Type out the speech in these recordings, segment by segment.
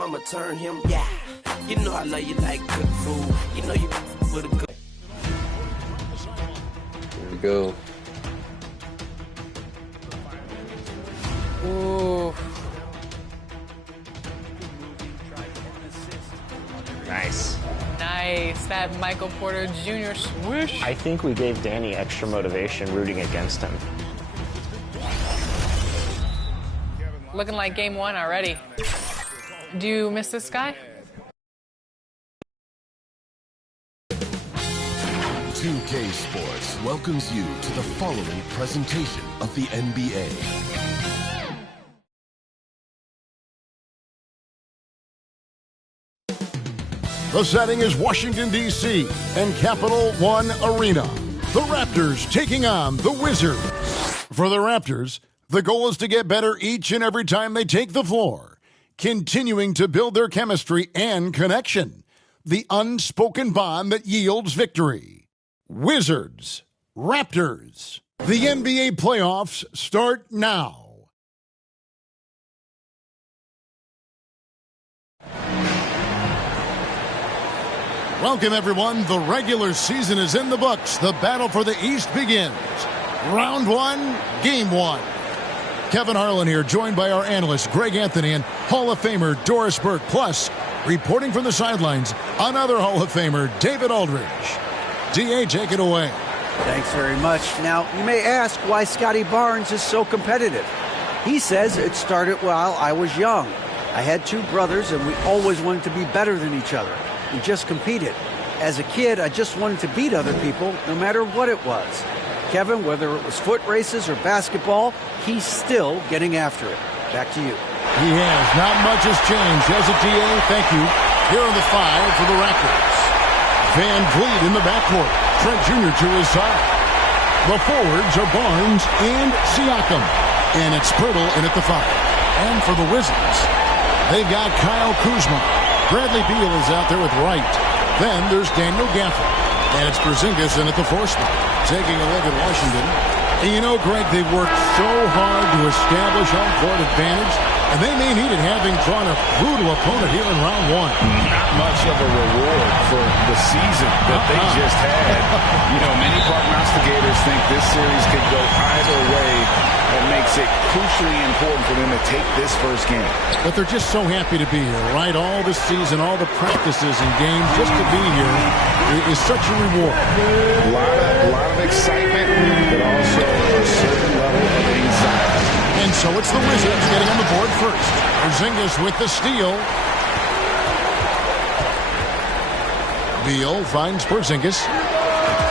I'ma turn him, yeah. You know I love you like good food. You know you with a good. Here we go. Ooh. Nice. Nice. That Michael Porter Jr. swoosh. I think we gave Danny extra motivation rooting against him. Looking like game one already. Do you miss this guy? 2K Sports welcomes you to the following presentation of the NBA. The setting is Washington, D.C. and Capital One Arena. The Raptors taking on the Wizards. For the Raptors, the goal is to get better each and every time they take the floor, continuing to build their chemistry and connection, the unspoken bond that yields victory. Wizards, Raptors. The NBA playoffs start now. Welcome, everyone. The regular season is in the books. The battle for the East begins. Round one, game one. Kevin Harlan here, joined by our analyst, Greg Anthony, and Hall of Famer Doris Burke. Plus, reporting from the sidelines, another Hall of Famer, David Aldridge. D.A., take it away. Thanks very much. Now, you may ask why Scotty Barnes is so competitive. He says it started while I was young. I had two brothers, and we always wanted to be better than each other. We just competed. As a kid, I just wanted to beat other people, no matter what it was. Kevin, whether it was foot races or basketball, he's still getting after it. Back to you. He has. Not much has changed, has it, D.A.? Thank you. Here on the five for the Raptors. Van Vliet in the backcourt. Trent Jr. to his side. The forwards are Barnes and Siakam. And it's Pirtle in at the five. And for the Wizards, they've got Kyle Kuzma. Bradley Beal is out there with Wright. Then there's Daniel Gafford. And it's Porzingis in at the four spot. Taking a look at Washington. And you know, Greg, they've worked so hard to establish home court advantage. And they may need it, having drawn a brutal opponent here in round one. Not much of a reward for the season that they just had. You know, many prognosticators think this series could go either way. That makes it crucially important for them to take this first game. But they're just so happy to be here, right? All the season, all the practices and games, just to be here is such a reward. A lot of excitement, but also a certain level of anxiety. And so it's the Wizards getting on the board first. Porzingis with the steal. Beal finds Porzingis.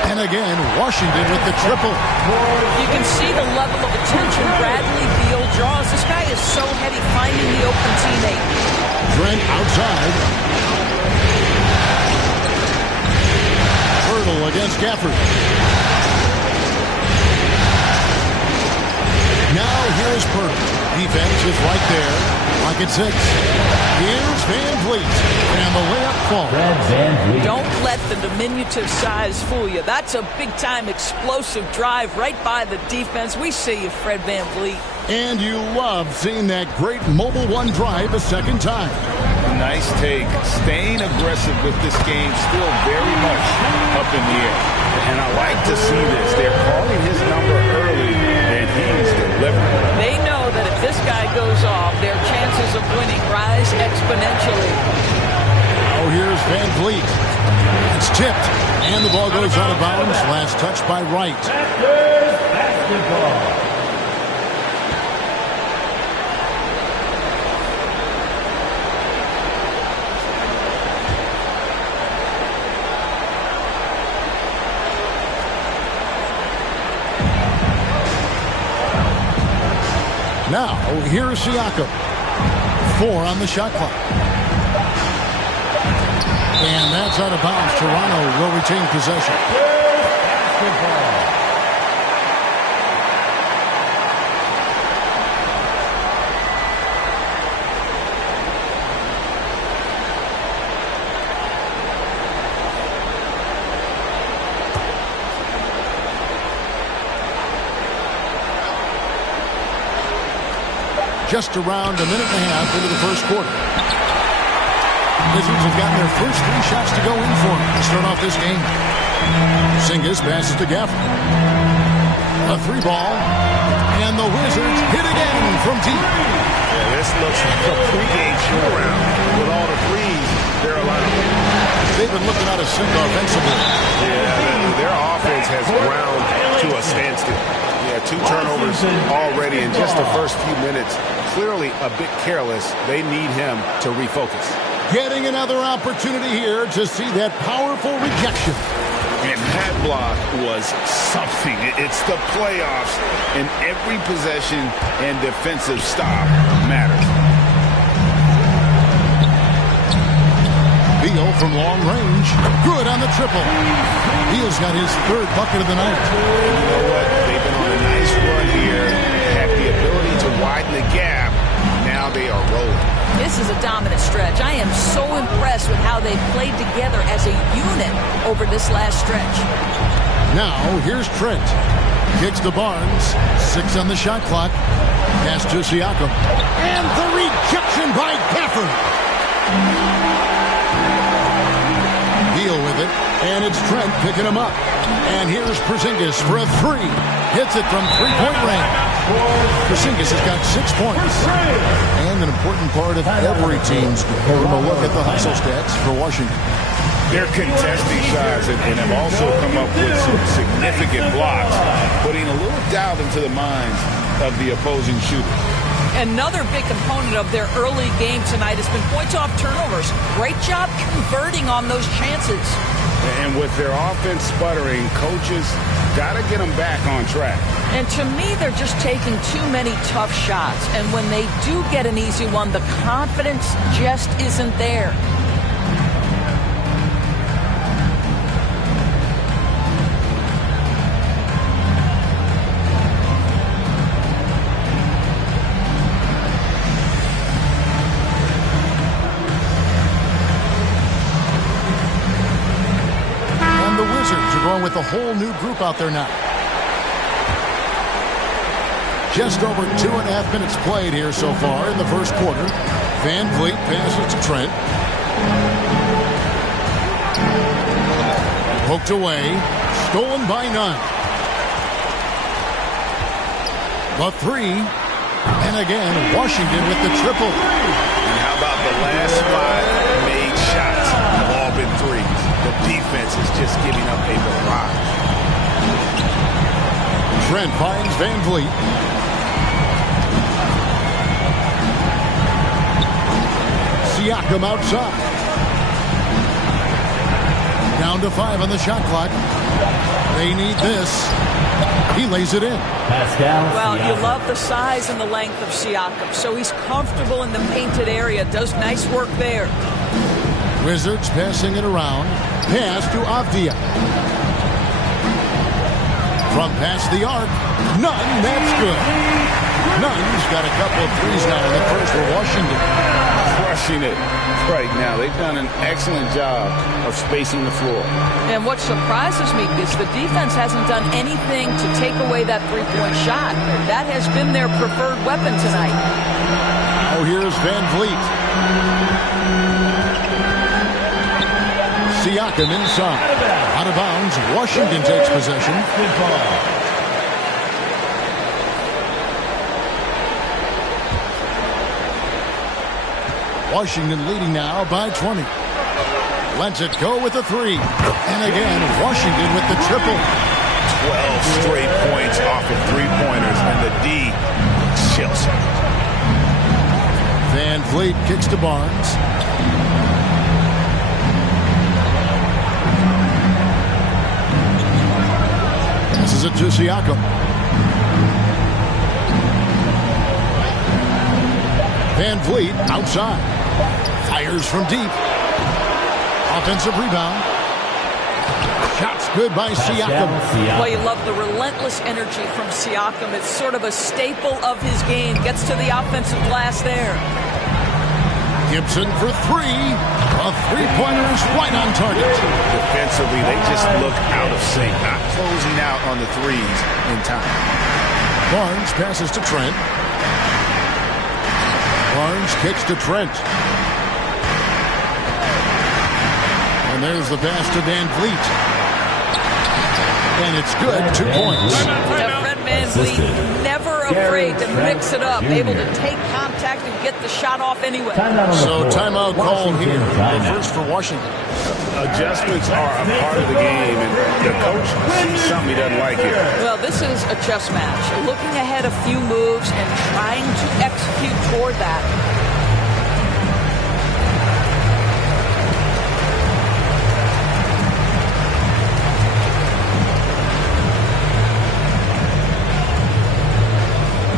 And again, Washington with the triple. You can see the level of attention Bradley Beal draws. This guy is so heady finding the open teammate. Trent outside. Pirtle against Gafford. Now here's Pirtle. Defense is right there. Like at 6. Here's Van Vliet. And the layup falls. Don't let the diminutive size fool you. That's a big-time explosive drive right by the defense. We see you, Fred Van Vliet. And you love seeing that great mobile one drive a second time. Nice take. Staying aggressive with this game, still very much up in the air. And I like to see this. They're calling his number early, and he's delivering. They know that if this guy goes off, their chances of winning rise exponentially. Now here's Van Vliet. It's tipped, and the ball goes out of bounds. Last touch by Wright. Raptors basketball. Now, here's Siakam. 4 on the shot clock. And that's out of bounds. Toronto will retain possession. Just around a minute and a half into the first quarter. Wizards have gotten their first 3 shots to go in for them to start off this game. Porzingis passes to Gafford. A 3-ball. And the Wizards hit again from deep. Yeah, this looks like a pregame shoot-around with all the threes they're allowing. They've been looking out of sync offensively. Yeah, their offense has ground to a standstill. Yeah, 2 turnovers already in just the first few minutes. Clearly a bit careless. They need him to refocus. Getting another opportunity here to see that powerful rejection. And that block was something. It's the playoffs, and every possession and defensive stop matters. Beal from long range. Good on the triple. Beal's got his 3rd bucket of the night. And you know what? They've been on a nice run here. Have the ability to widen the gap. Now they are rolling. This is a dominant stretch. I am so impressed with how they played together as a unit over this last stretch. Now, here's Trent. Kicks to Barnes. 6 on the shot clock. Pass to Siakam. And the rejection by Gafford. Beal with it. And it's Trent picking him up. And here's Porzingis for a 3. Hits it from 3-point range. Porzingis has got 6 points. And an important part of every team's game. We're going to look at the hustle stats for Washington. They're contesting shots and have also come up with some significant blocks, putting a little doubt into the minds of the opposing shooter. Another big component of their early game tonight has been points off turnovers. Great job converting on those chances. And with their offense sputtering, coaches got to get them back on track. And to me, they're just taking too many tough shots. And when they do get an easy one, the confidence just isn't there. With a whole new group out there now. Just over 2.5 minutes played here so far in the first quarter. Van Vliet passes to Trent. Poked away. Stolen by none. The 3. And again, Washington with the triple. And how about the last 5 made shots have all been threes? The defense is just giving up a barrage. Trent finds Van Vliet. Siakam outside. Down to 5 on the shot clock. They need this. He lays it in. Well, you love the size and the length of Siakam, so he's comfortable in the painted area. Does nice work there. Wizards passing it around. Pass to Avdia. From past the arc. None. That's good. Nunn's got a couple of threes now in the first for Washington. Crushing it right now. They've done an excellent job of spacing the floor. And what surprises me is the defense hasn't done anything to take away that 3-point shot. That has been their preferred weapon tonight. Now here's Van Vliet. Siakam inside. Out of bounds. Washington takes possession. Washington leading now by 20. Lets it go with the 3. And again, Washington with the triple. 12 straight points off of 3-pointers, and the D chills. Van Vliet kicks to Barnes. Passes it to Siakam. Van Vliet outside. Fires from deep. Offensive rebound. Shots good by Siakam. Well, you love the relentless energy from Siakam. It's sort of a staple of his game. Gets to the offensive glass there. Gibson for 3. A 3-pointer is right on target. Defensively, they just look out of sync, not closing out on the threes in time. Barnes passes to Trent. Barnes kicks to Trent. And there's the pass to Van Vliet. And it's good. 2 points. Fred Van Vliet, never afraid to mix it up, able to take contact and get the shot off anyway. So timeout called here. The first for Washington. Adjustments are a part of the game, and the coach sees something he doesn't like here. Well, this is a chess match. Looking ahead a few moves and trying to execute toward that.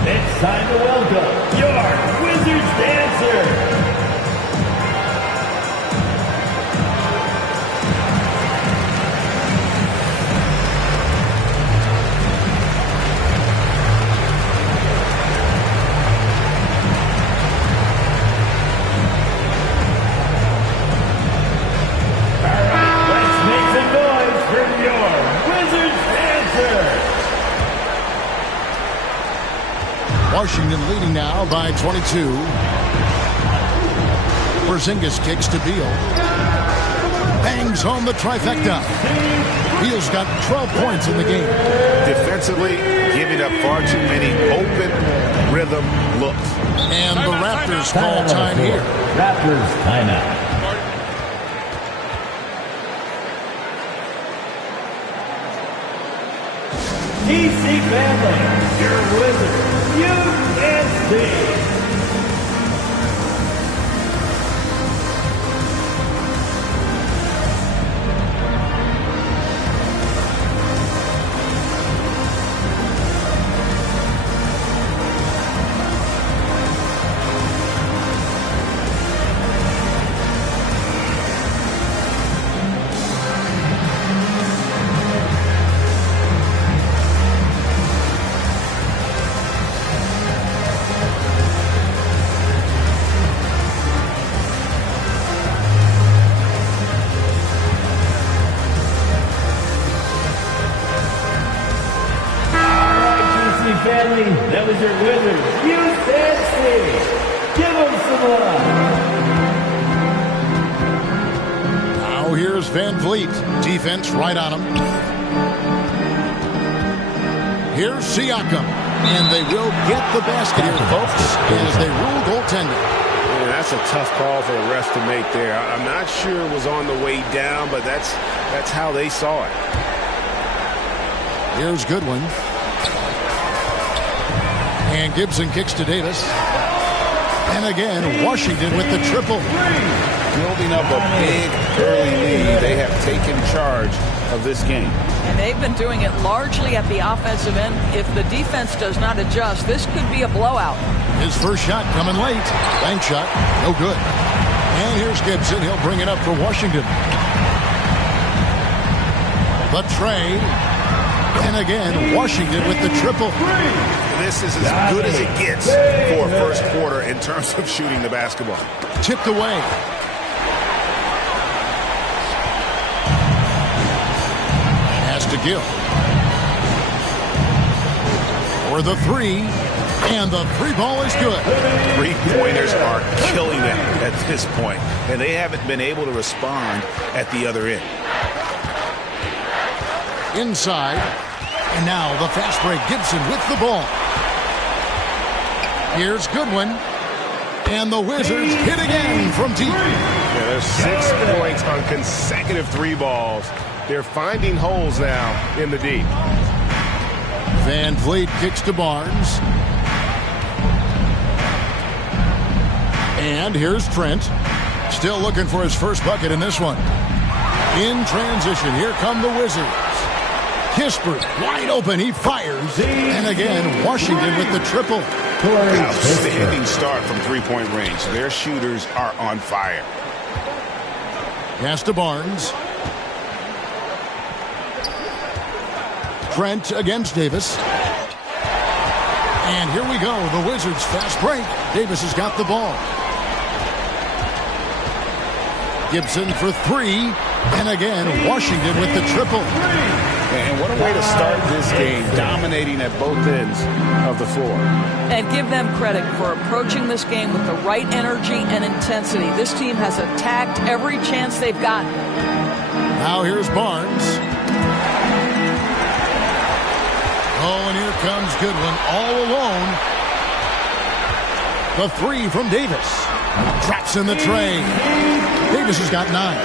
It's time to welcome your Wizards dancer. Washington leading now by 22. Porzingis kicks to Beal. Bangs home the trifecta. Beal's got 12 points in the game. Defensively, giving up far too many open rhythm looks. And the Raptors call time here. Raptors timeout. DC family, your Wizards, USC. Family, that was your Wizards, USC. Give them some love. Now here's Van Vliet. Defense right on him. Here's Siakam. And they will get the basket here, folks, as they rule goaltending. Yeah, that's a tough call for the refs to make there. I'm not sure it was on the way down, but that's how they saw it. Here's Goodwin. And Gibson kicks to Davis. And again, Washington with the triple. Building up a big early lead. They have taken charge of this game. And they've been doing it largely at the offensive end. If the defense does not adjust, this could be a blowout. His first shot coming late. Bank shot, no good. And here's Gibson. He'll bring it up for Washington. The trade. And again, Washington with the triple. This is as good as it gets for a first quarter in terms of shooting the basketball. Tipped away. Pass to Gill. For the three. And the three ball is good. Three-pointers are killing them at this point, and they haven't been able to respond at the other end. Inside. And now the fast break. Gibson with the ball. Here's Goodwin. And the Wizards hit again from deep. Yeah, there's 6 points on consecutive three balls. They're finding holes now in the deep. Van Vliet kicks to Barnes. And here's Trent. Still looking for his first bucket in this one. In transition, here come the Wizards. Kispert wide open, he fires. And again, Washington with the triple. Outstanding start from three-point range. Their shooters are on fire. Pass to Barnes. Trent against Davis. And here we go, the Wizards fast break. Davis has got the ball. Gibson for three. And again, Washington with the triple. And what a way to start this game, dominating at both ends of the floor. And give them credit for approaching this game with the right energy and intensity. This team has attacked every chance they've gotten. Now here's Barnes. Oh, and here comes Goodwin all alone. The three from Davis. Traps in the tray. Davis has got 9.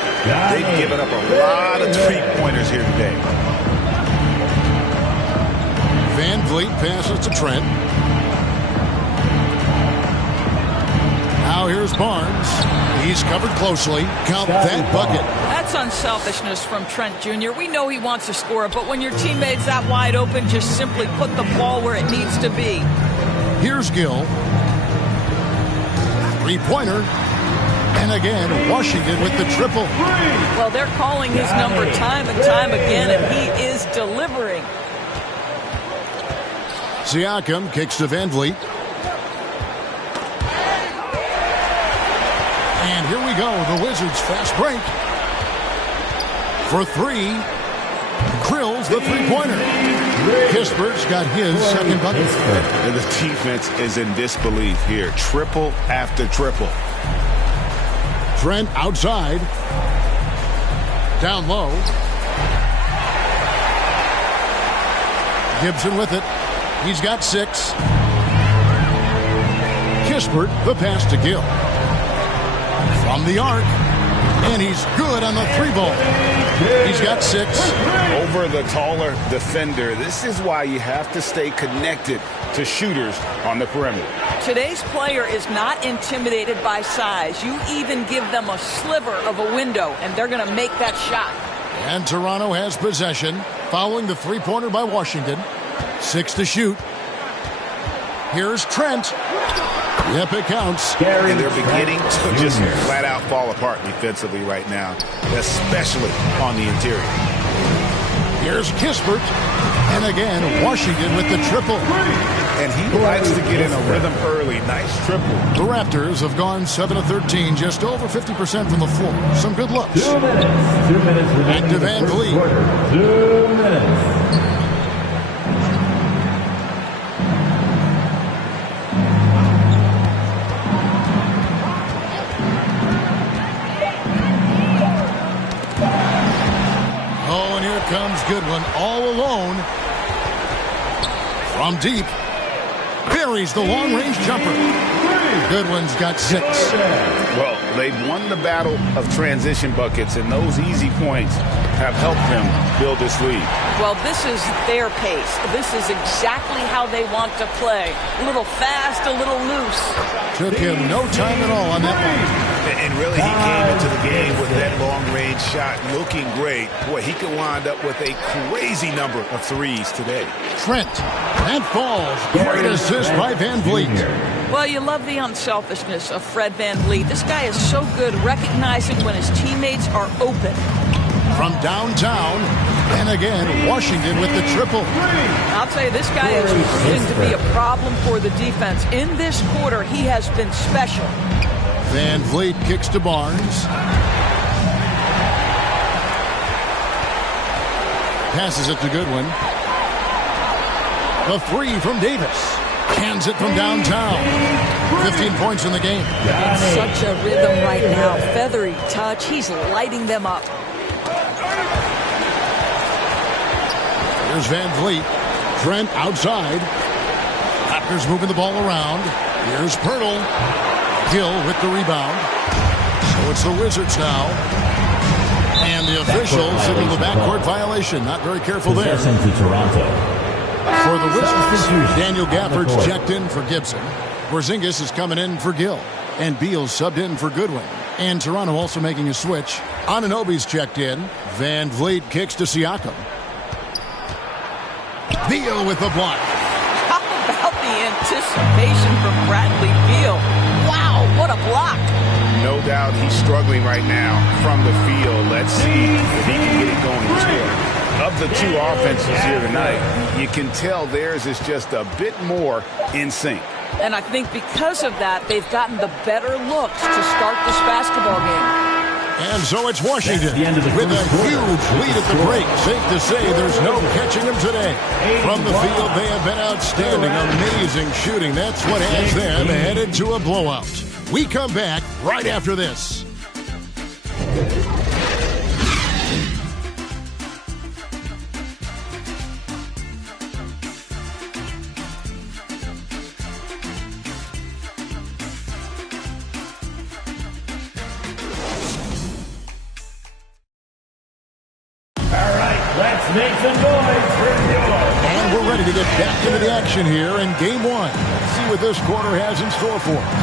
They've given up a lot of three-pointers here today. Van Vliet passes to Trent. Now here's Barnes. He's covered closely. Count that bucket. That's unselfishness from Trent Jr. We know he wants to score it, but when your teammate's that wide open, just simply put the ball where it needs to be. Here's Gill. Three-pointer. And again, Washington with the triple. Well, they're calling his number time and time again, and he is delivering. Siakam kicks to Van Vliet. And here we go, the Wizards fast break. For 3, Krill's the three-pointer. Kispert's got his second bucket. And the defense is in disbelief here. Triple after triple. Trent outside. Down low. Gibson with it. He's got 6. Kispert, the pass to Gill. From the arc. And he's good on the 3-ball. He's got 6. Over the taller defender. This is why you have to stay connected to shooters on the perimeter. Today's player is not intimidated by size. You even give them a sliver of a window, and they're going to make that shot. And Toronto has possession, following the three-pointer by Washington. 6 to shoot. Here's Trent. Yep, it counts. And they're beginning to just flat out fall apart defensively right now, especially on the interior. Here's Kispert. And again, Washington with the triple. And he likes to get in a rhythm early. Nice triple. The Raptors have gone 7 of 13, just over 50% from the floor. Some good looks. 2 minutes. 2 minutes remaining. Back to Van Vliet. 2 minutes. Comes Goodwin all alone. From deep. Buries the long-range jumper. Goodwin's got 6. Well, they've won the battle of transition buckets, and those easy points have helped them build this lead. Well, this is their pace. This is exactly how they want to play. A little fast, a little loose. Took him no time at all on that one. And really, he came into the game with that long-range shot looking great. Boy, he could wind up with a crazy number of threes today. Trent. And falls. Great assist by Van Vliet. Well, you love the unselfishness of Fred Van Vliet. This guy is so good recognizing when his teammates are open. From downtown. And again, Washington with the triple. I'll tell you, this guy is proving to be a problem for the defense. In this quarter, he has been special. Van Vliet kicks to Barnes. Passes it to Goodwin. The 3 from Davis. Hands it from downtown. 15 points in the game. In such a rhythm right now. Feathery touch. He's lighting them up. Here's Van Vliet. Trent outside. Raptors moving the ball around. Here's Pirtle. Gill with the rebound. So it's the Wizards now. And the officials signal the backcourt violation. Not very careful there. Possession to Toronto. For the Wizards, Daniel Gafford's checked in for Gibson. Porzingis is coming in for Gill. And Beal's subbed in for Goodwin. And Toronto also making a switch. Anunoby's checked in. Van Vliet kicks to Siakam. Beal with the block. How about the anticipation from Bradley Beal? Wow, what a block. No doubt he's struggling right now from the field. Let's see if he can get it going too. Of the two offenses here tonight, you can tell theirs is just a bit more in sync. And I think because of that, they've gotten the better looks to start this basketball game. And so it's Washington with a huge lead at the break. Safe to say there's no catching them today. From the field, they have been outstanding. Amazing shooting. That's what has them headed to a blowout. We come back right after this. Make some noise for New York. And we're ready to get back into the action here in Game 1. Let's see what this quarter has in store for us.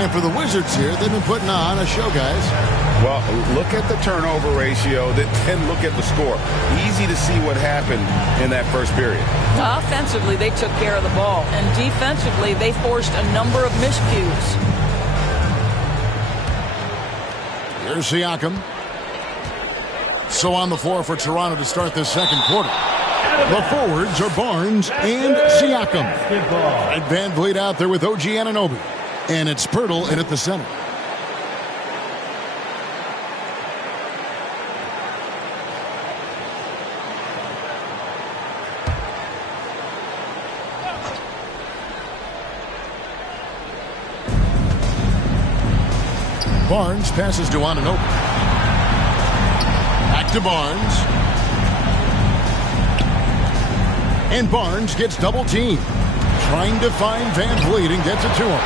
And for the Wizards here, they've been putting on a show, guys. Well, look at the turnover ratio, then look at the score. Easy to see what happened in that first period. Offensively, they took care of the ball. And defensively, they forced a number of miscues. Here's Siakam. So on the floor for Toronto to start this second quarter. The forwards are Barnes and Siakam. And Van Vliet out there with OG Anunoby. And it's Pirtle in at the center. Barnes passes to Anunoby. Back to Barnes. And Barnes gets double teamed. Trying to find Van Vliet and gets it to him.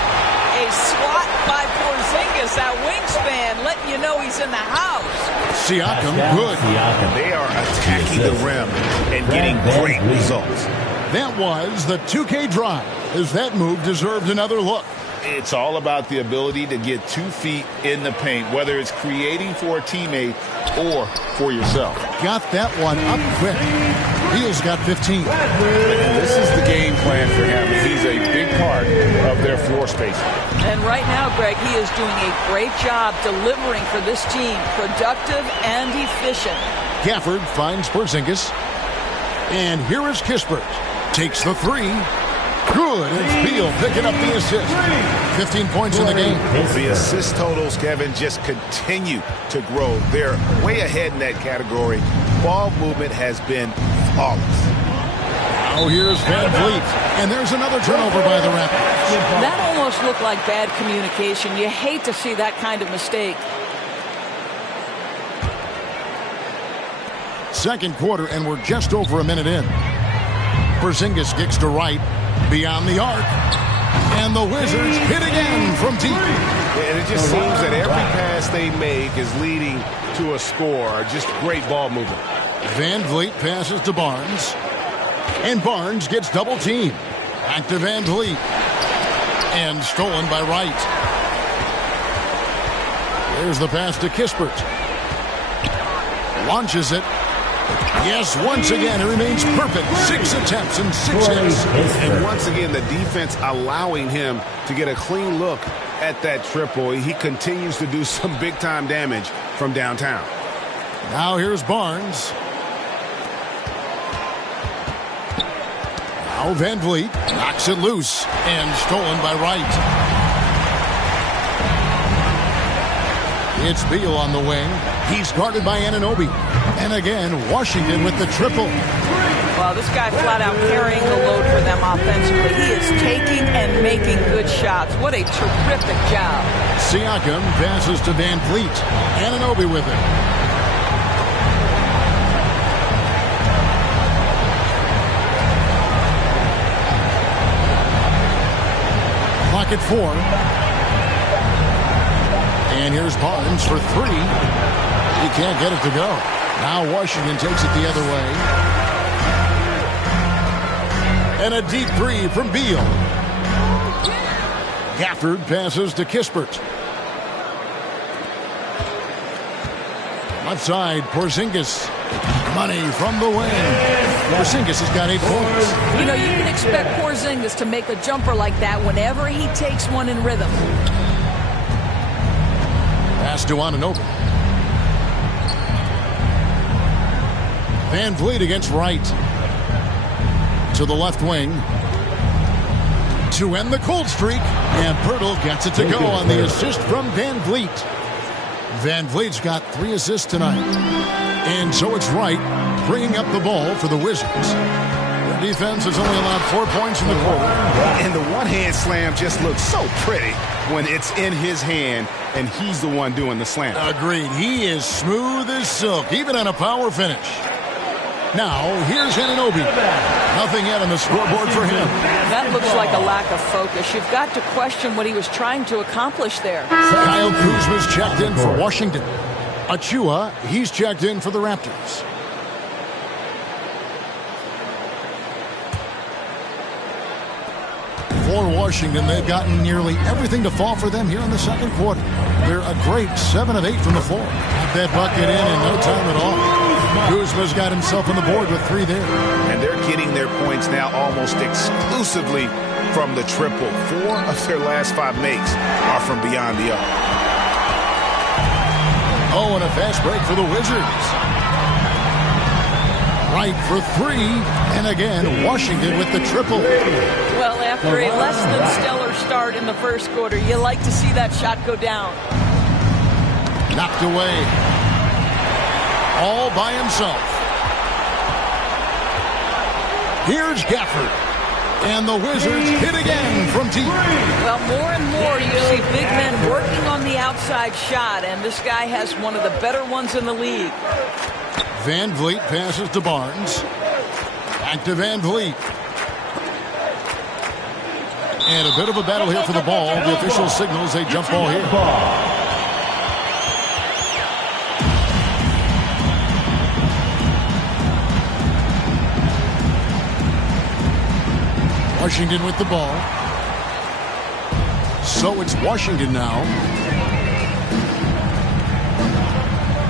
A swat by Porzingis, that wingspan, letting you know he's in the house. Siakam, good. They are attacking the rim and getting great results. That was the 2K drive, as that move deserved another look. It's all about the ability to get 2 feet in the paint, whether it's creating for a teammate or for yourself. Got that one up quick. Beal's got 15. This is the game plan for him. He's a big part of their floor space. And right now, Greg, he is doing a great job delivering for this team. Productive and efficient. Gafford finds Porzingis. And here is Kispert. Takes the 3. Good. It's Beal picking up the assist. 15 points in the game. The assist totals, Kevin, just continue to grow. They're way ahead in that category. Ball movement has been flawless. Now here's Van Vliet. And there's another turnover by the Raptors. That almost looked like bad communication. You hate to see that kind of mistake. Second quarter, and we're just over a minute in. Porzingis kicks to right. Beyond the arc. And the Wizards hit again from deep. And it just seems that every pass they make is leading to a score. Just great ball movement. Van Vliet passes to Barnes. And Barnes gets double teamed. Back to Van Vliet. And stolen by Wright. There's the pass to Kispert. Launches it. Yes, once again, it remains perfect. 6 attempts and 6 hits. And once again, the defense allowing him to get a clean look at that triple. He continues to do some big-time damage from downtown. Now here's Barnes. Now Van Vliet knocks it loose and stolen by Wright. It's Beal on the wing. He's guarded by Anunoby. And again, Washington with the triple. Well, this guy flat out carrying the load for them offensively. He is taking and making good shots. What a terrific job. Siakam passes to Van Vliet. Anunoby with it. Clock at 4. And here's Barnes for 3. He can't get it to go. Now Washington takes it the other way. And a deep 3 from Beal. Gafford passes to Kispert. Left side, Porzingis. Money from the wing. Porzingis has got 8 points. You know, you can expect Porzingis to make a jumper like that whenever he takes one in rhythm. Pass to Anunoby. Van Vliet against Wright. To the left wing. To end the cold streak. And Pirtle gets it to go on the assist from Van Vliet. Van Vliet's got 3 assists tonight. And so it's Wright bringing up the ball for the Wizards. Their defense has only allowed 4 points in the quarter. And the one-hand slam just looks so pretty when it's in his hand and he's the one doing the slam. Agreed. He is smooth as silk, even on a power finish. Now, here's Anunoby. Nothing yet on the scoreboard for him. That looks like a lack of focus. You've got to question what he was trying to accomplish there. Kyle Kuzma's checked in for Washington. Achua, he's checked in for the Raptors. For Washington, they've gotten nearly everything to fall for them here in the second quarter. They're a great 7 of 8 from the floor. Got that bucket in no time at all. Kuzma's got himself on the board with 3 there. And they're getting their points now almost exclusively from the triple. 4 of their last 5 makes are from beyond the arc. Oh, and a fast break for the Wizards. Right for 3, and again, Washington with the triple. Well, after a less than stellar start in the first quarter, you like to see that shot go down. Knocked away. All by himself. Here's Gafford. And the Wizards hit again from deep. Well, more and more you see big men working on the outside shot, and this guy has one of the better ones in the league. Van Vliet passes to Barnes. Back to Van Vliet. And a bit of a battle here for the ball. The official signals a jump ball here. Washington with the ball. So it's Washington now.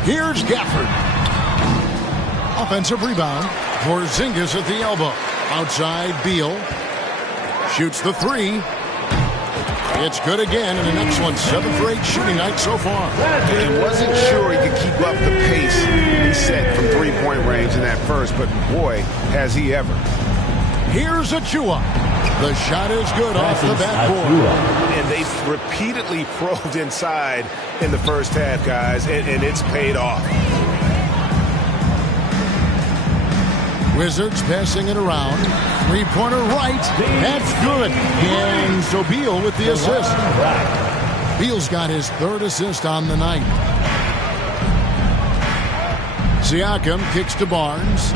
Here's Gafford. Offensive rebound. Porzingis at the elbow. Outside Beal. Shoots the 3. It's good again, and an excellent 7 for 8 shooting night so far. He wasn't sure he could keep up the pace he set from 3-point range in that first, but boy, has he ever. Here's Achua. The shot is good off the backboard. And they've repeatedly probed inside in the first half, guys, and it's paid off. Wizards passing it around. 3-pointer right. That's good. And so Beal with the assist. Beal's got his 3rd assist on the night. Siakam kicks to Barnes.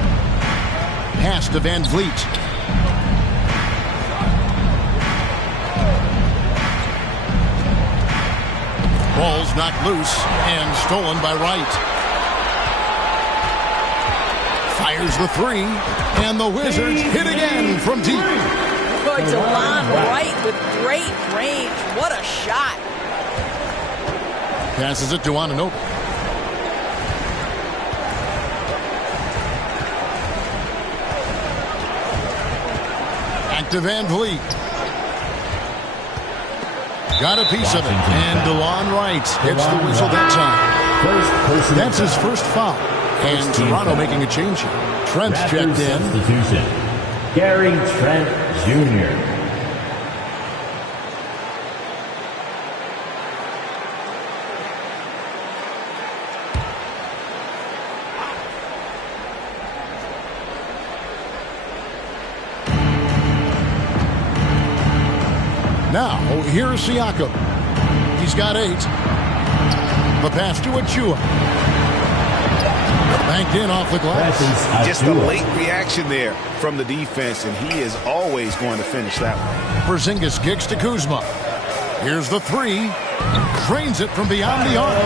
Pass to Van Vliet. Ball's knocked loose and stolen by Wright. Fires the 3, and the Wizards hit again from deep. Boy, DeLon Wright with great range. What a shot. Passes it to Anunoby. Back to Van Vliet. Got a piece of it, and DeLon Wright hits the whistle that time. That's his first foul. And Toronto making a change here. Trent's checked in. Substitution. Gary Trent Jr. Now, here's Siakam. He's got 8. The pass to Achua. Banked in off the glass. Just a late reaction there from the defense, and he is always going to finish that one. Porzingis kicks to Kuzma. Here's the 3. Trains it from beyond the arc.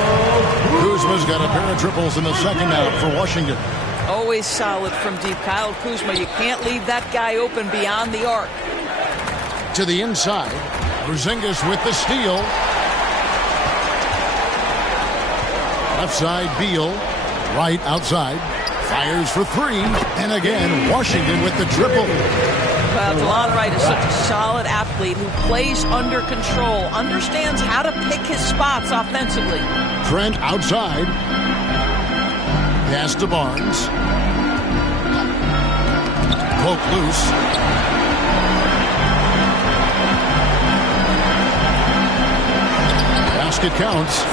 Kuzma's got a pair of triples in the second half for Washington. Always solid from deep. Kyle Kuzma, you can't leave that guy open beyond the arc. To the inside. Porzingis with the steal. Left side, Beal. Right outside. Fires for 3. And again, Washington with the triple. Well, DeLon Wright is such a solid athlete who plays under control, understands how to pick his spots offensively. Trent outside. Pass to Barnes. Poke loose. Basket counts.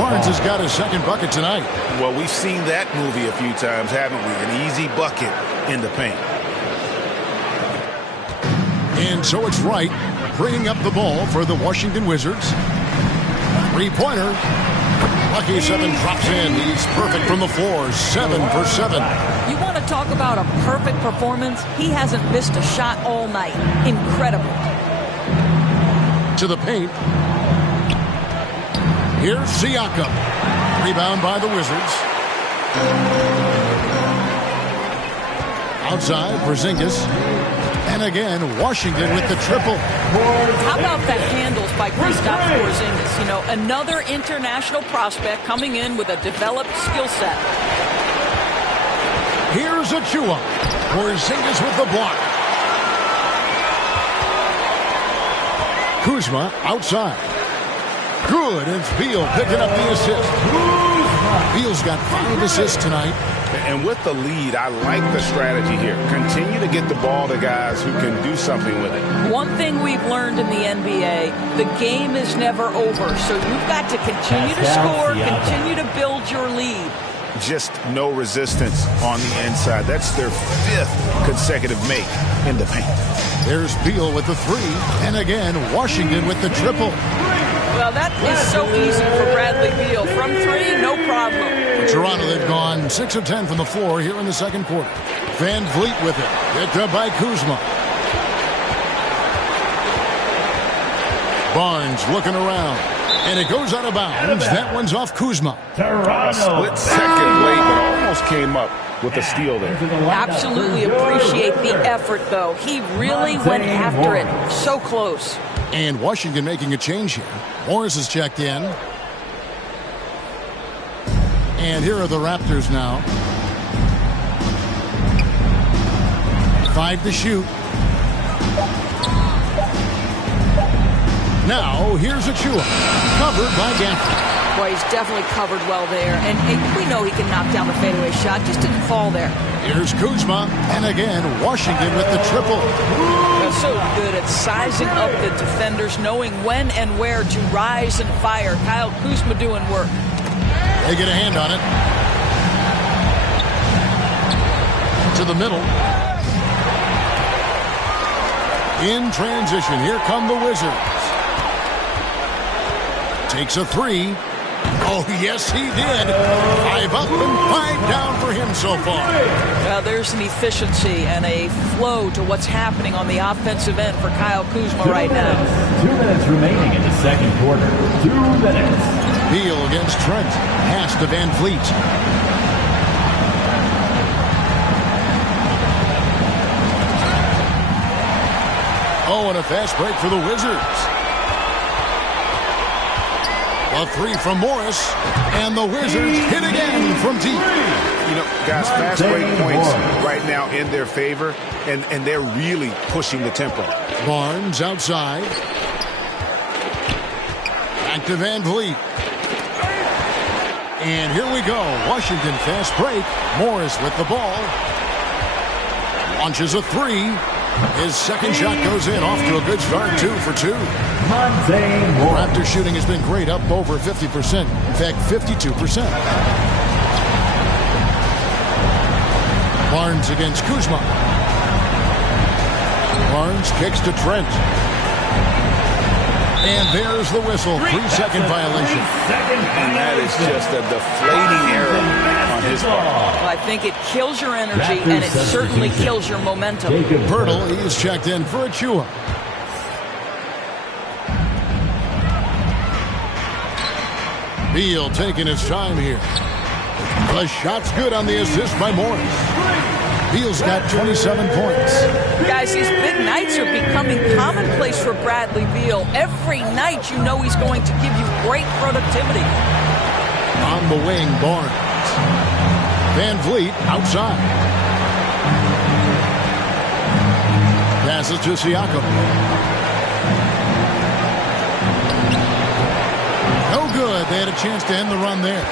Barnes has got his 2nd bucket tonight. Well, we've seen that movie a few times, haven't we? An easy bucket in the paint. And so it's Wright bringing up the ball for the Washington Wizards. 3-pointer. Lucky 7 drops in. He's perfect from the floor. 7 for 7. You want to talk about a perfect performance? He hasn't missed a shot all night. Incredible. To the paint. Here's Siakam. Rebound by the Wizards. Outside, Porzingis. And again, Washington with the triple. How about the handles by Kristaps Porzingis? You know, another international prospect coming in with a developed skill set. Here's Achua. Porzingis with the block. Kuzma outside. Good, and Beal picking up the assist. Beal's got 5 assists tonight. And with the lead, I like the strategy here. Continue to get the ball to guys who can do something with it. One thing we've learned in the NBA, the game is never over. So you've got to continue to score, continue to build your lead. Just no resistance on the inside. That's their 5th consecutive make in the paint. There's Beal with the 3. And again, Washington with the triple. Well, that is so easy for Bradley Beal. From 3, no problem. For Toronto, they've gone 6 of 10 from the floor here in the second quarter. Van Vliet with it. Picked up by Kuzma. Barnes looking around. And it goes out of bounds. That one's off Kuzma. A split second late, but almost came up with a steal there. Absolutely appreciate the effort, though. He really went after it. So close. And Washington making a change here. Morris is checked in. And here are the Raptors now. 5 to shoot. Now, here's Achua. Covered by Gaffney. Boy, he's definitely covered well there. And we know he can knock down the fadeaway shot. Just didn't fall there. Here's Kuzma. And again, Washington with the triple. They're so good at sizing up the defenders, knowing when and where to rise and fire. Kyle Kuzma doing work. They get a hand on it. To the middle. In transition, here come the Wizards. Takes a 3. Oh, yes, he did. 5 up and 5 down for him so far. Well, there's an efficiency and a flow to what's happening on the offensive end for Kyle Kuzma right now. 2 minutes remaining in the second quarter. 2 minutes. Beal against Trent. Pass to Van Vliet. Oh, and a fast break for the Wizards. A 3 from Morris, and the Wizards hit again from deep. You know, guys, fast break points right now in their favor, and they're really pushing the tempo. Barnes outside. Back to Van Vliet. And here we go. Washington fast break. Morris with the ball. Launches a 3. His second shot goes in, off to a good start, 2 for 2. Raptor shooting has been great, up over 50%. In fact, 52%. Barnes against Kuzma. Barnes kicks to Trent. And there's the whistle, 3-second violation. And that is just a deflating error on his part. Well, I think it kills your energy, and it certainly kills your momentum. Pirtle, he's checked in for Achua. Beal taking his time here. The shot's good on the assist by Morris. Beal's got 27 points. Guys, these big nights are becoming commonplace for Bradley Beal. Every night you know he's going to give you great productivity. On the wing, Barnes. Van Vliet outside. Passes to Siakam. No good. They had a chance to end the run there.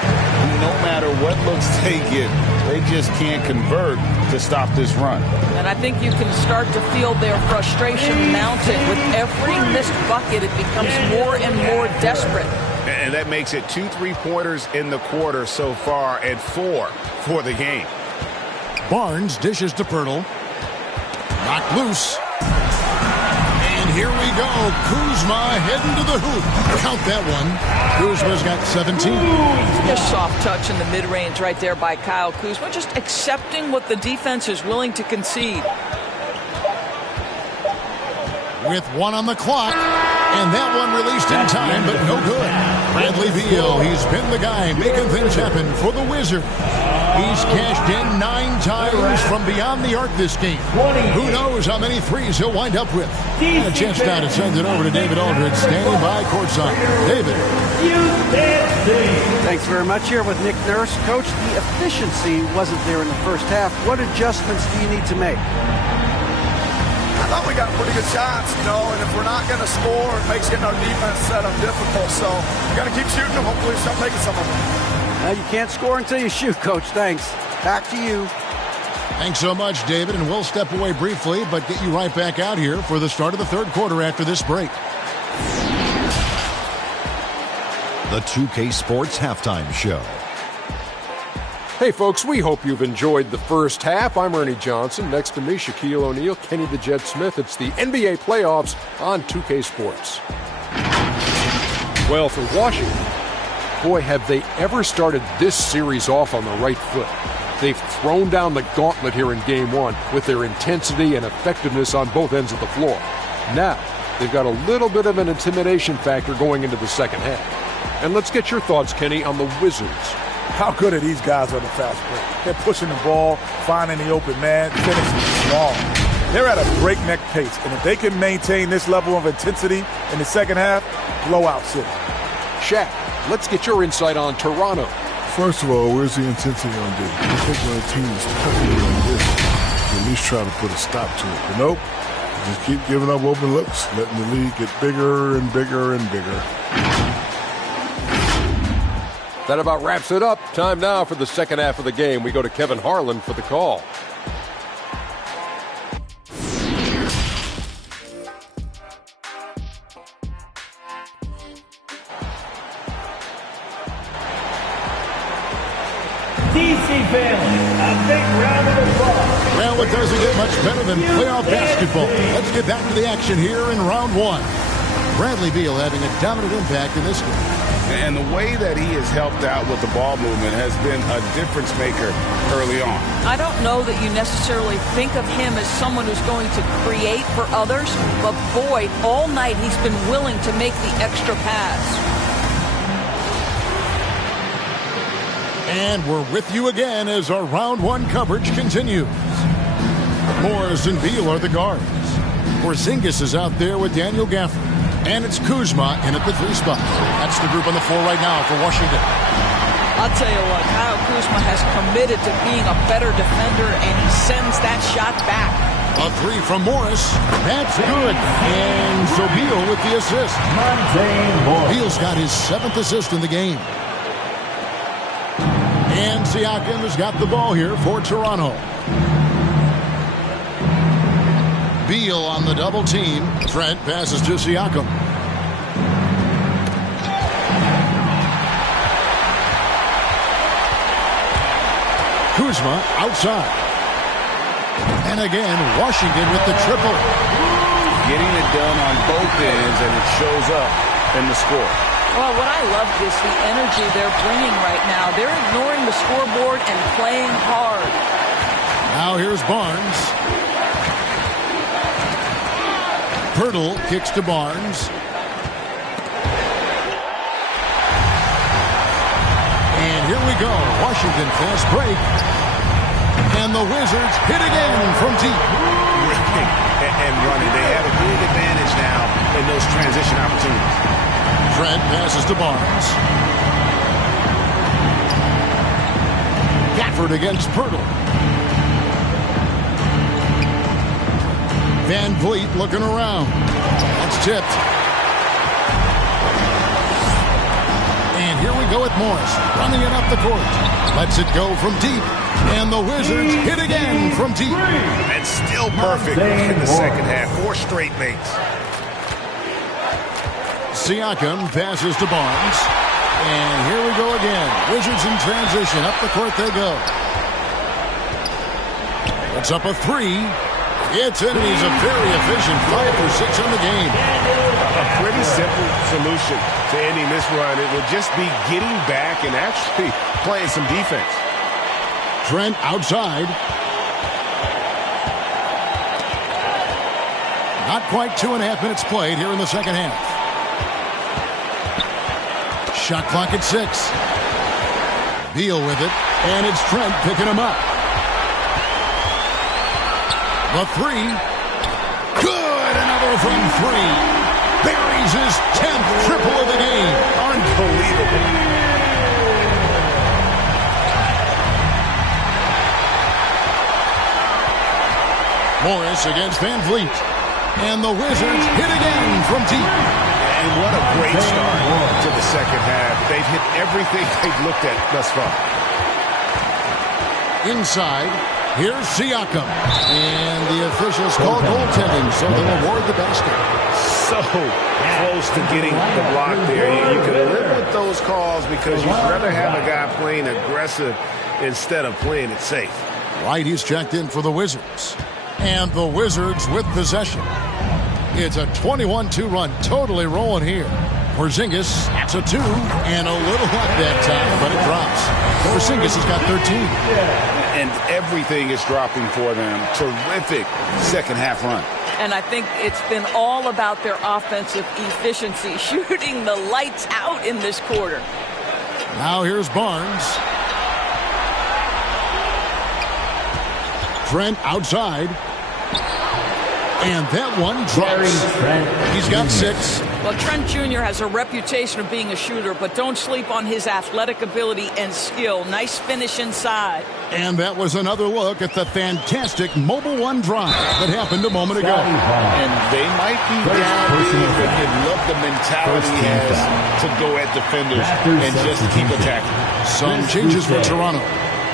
No matter what looks they get, they just can't convert to stop this run. And I think you can start to feel their frustration mounting. With every missed bucket, it becomes more and more desperate. And that makes it 2 3-pointers in the quarter so far and 4 for the game. Barnes dishes to Pirtle. Knocked loose. And here we go. Kuzma heading to the hoop. Count that one. Kuzma's got 17. Just soft touch in the mid-range right there by Kyle Kuzma. Just accepting what the defense is willing to concede. With 1 on the clock. And that one released in time, but no good. Bradley Beal, he's been the guy making things happen for the Wizards. He's cashed in 9 times from beyond the arc this game. Who knows how many threes he'll wind up with. A chance now to send it over to David Aldridge, standing by courtside. David. Thanks very much. Here with Nick Nurse. Coach, the efficiency wasn't there in the first half. What adjustments do you need to make? I thought we got pretty good shots, and if we're not going to score, it makes getting our defense set up difficult. So we got to keep shooting and hopefully start making some of them. You can't score until you shoot, Coach. Thanks. Back to you. Thanks so much, David, and we'll step away briefly, but get you right back out here for the start of the third quarter after this break. The 2K Sports Halftime Show. Hey, folks, we hope you've enjoyed the first half. I'm Ernie Johnson. Next to me, Shaquille O'Neal, Kenny the Jet Smith. It's the NBA playoffs on 2K Sports. Well, for Washington, boy, have they ever started this series off on the right foot. They've thrown down the gauntlet here in Game 1 with their intensity and effectiveness on both ends of the floor. Now, they've got a little bit of an intimidation factor going into the second half. And let's get your thoughts, Kenny, on the Wizards. How good are these guys on the fast break? They're pushing the ball, finding the open man, finishing strong. They're at a breakneck pace, and if they can maintain this level of intensity in the second half, blowout city. Shaq, let's get your insight on Toronto. First of all, where's the intensity on this? I think when a team is tougher on this, at least try to put a stop to it. But nope, just keep giving up open looks, letting the lead get bigger and bigger and bigger. That about wraps it up. Time now for the second half of the game. We go to Kevin Harlan for the call. DC family, a big round of applause. Well, it doesn't get much better than playoff basketball. Let's get back to the action here in round 1. Bradley Beal having a dominant impact in this game. And the way that he has helped out with the ball movement has been a difference maker early on. I don't know that you necessarily think of him as someone who's going to create for others, but boy, all night he's been willing to make the extra pass. And we're with you again as our round 1 coverage continues. Morris and Beal are the guards. Porzingis is out there with Daniel Gafford. And it's Kuzma in at the 3 spot. That's the group on the floor right now for Washington. I'll tell you what, Kyle Kuzma has committed to being a better defender, and he sends that shot back. A 3 from Morris. That's good. And so Beal with the assist. Beal's got his 7th assist in the game. And Siakam has got the ball here for Toronto. Beal on the double team. Trent passes to Siakam. Kuzma outside. And again, Washington with the triple. Getting it done on both ends, and it shows up in the score. Well, what I love is the energy they're bringing right now. They're ignoring the scoreboard and playing hard. Now here's Barnes. Pirtle kicks to Barnes. And here we go. Washington fast break. And the Wizards hit again from deep. And running. They have a big advantage now in those transition opportunities. Trent passes to Barnes. Gafford against Pirtle. Van Vliet looking around. That's tipped. And here we go with Morris. Running it up the court. Lets it go from deep. And the Wizards hit again from deep. And still perfect in the second half. 4 straight makes. Siakam passes to Barnes. And here we go again. Wizards in transition. Up the court they go. It's up a 3. It's in, and he's a very efficient 5 for 6 on the game. A pretty simple solution to ending this run. It would just be getting back and actually playing some defense. Trent outside. Not quite 2.5 minutes played here in the second half. Shot clock at 6. Beal with it, and it's Trent picking him up. The three. Good, another from 3. Buries his 10th triple of the game. Unbelievable. Morris against Van Vliet. And the Wizards hit again from deep. And what a great start to the second half. They've hit everything they've looked at thus far. Inside, here's Siakam. And the officials call goaltending, so they'll award the basket. So close to getting the block there. You can live with those calls because you'd rather have a guy playing aggressive instead of playing it safe. Right, he's checked in for the Wizards. And the Wizards with possession. It's a 21-2 run, totally rolling here. Porzingis, that's a 2, and a little luck that time, but it drops. Porzingis has got 13. And everything is dropping for them. Terrific second half run. And I think it's been all about their offensive efficiency, shooting the lights out in this quarter. Now here's Barnes. Trent outside. And that one drops. He's got 6. Well, Trent Jr. has a reputation of being a shooter, but don't sleep on his athletic ability and skill. Nice finish inside. And that was another look at the fantastic Mobile One drive that happened a moment ago. And they might be down, but you love the mentality he has to go at defenders and just keep attacking. Some changes for Toronto.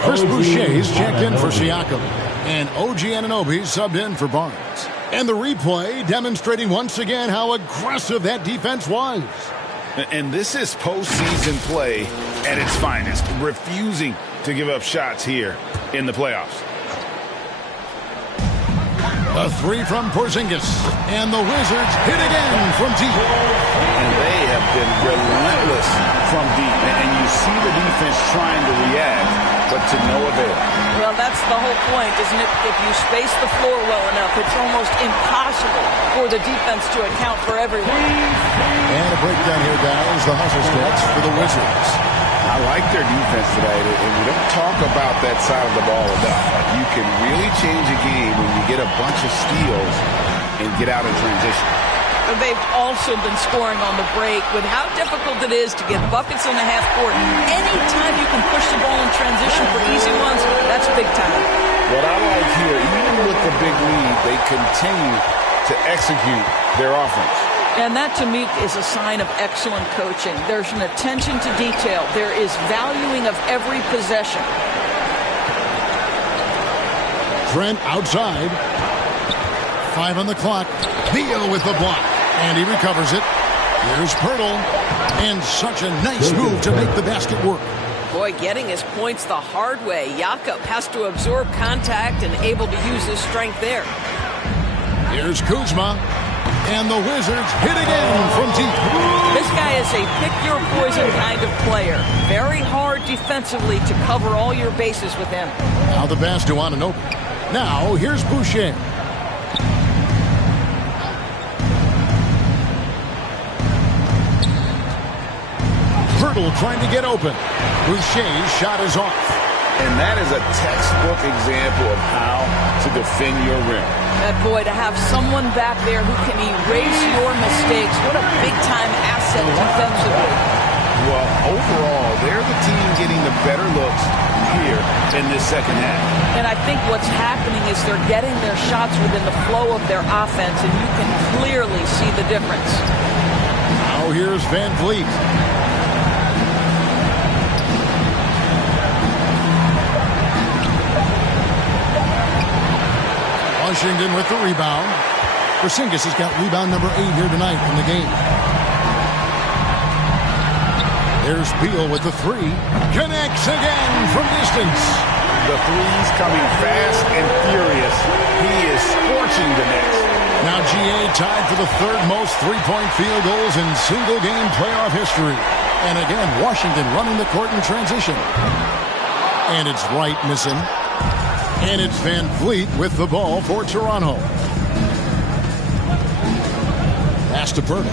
Chris Boucher is checked in for Siakam. And OG Anunoby subbed in for Barnes. And the replay demonstrating once again how aggressive that defense was. And this is postseason play at its finest, refusing to give up shots here in the playoffs. A 3 from Porzingis. And the Wizards hit again from deep. And they have been relentless from deep. And you see the defense trying to react, but to no avail. Well, that's the whole point, isn't it? If you space the floor well enough, it's almost impossible for the defense to account for everyone. And a breakdown here, guys. The hustle stats for the Wizards. I like their defense today, and we don't talk about that side of the ball enough. You can really change a game when you get a bunch of steals and get out in transition. They've also been scoring on the break with how difficult it is to get buckets in the half court. Anytime you can push the ball in transition for easy ones, that's big time. What I like here, even with the big lead, they continue to execute their offense. And that, to me, is a sign of excellent coaching. There's an attention to detail. There is valuing of every possession. Trent outside. 5 on the clock. Beal with the block. And he recovers it. Here's Pirtle. And such a nice move to make the basket work. Boy, getting his points the hard way. Jakob has to absorb contact and able to use his strength there. Here's Kuzma. And the Wizards hit again from deep. This guy is a pick-your-poison kind of player. Very hard defensively to cover all your bases with him. Now the pass to Anunoby. Now here's Boucher. Pirtle trying to get open. Boucher's shot is off. And that is a textbook example of how to defend your rim. Boy, to have someone back there who can erase your mistakes, what a big-time asset defensively. Well, overall, they're the team getting the better looks here in this second half. And I think what's happening is they're getting their shots within the flow of their offense, and you can clearly see the difference. Now here's Van Vliet. Washington with the rebound. Porzingis has got rebound number 8 here tonight in the game. There's Beal with the 3. Connects again from distance. The three's coming fast and furious. He is scorching the Knicks. Now GA tied for the 3rd most three-point field goals in single-game playoff history. And again, Washington running the court in transition. And it's Wright missing. And it's Van Vliet with the ball for Toronto. Pass to Pirtle.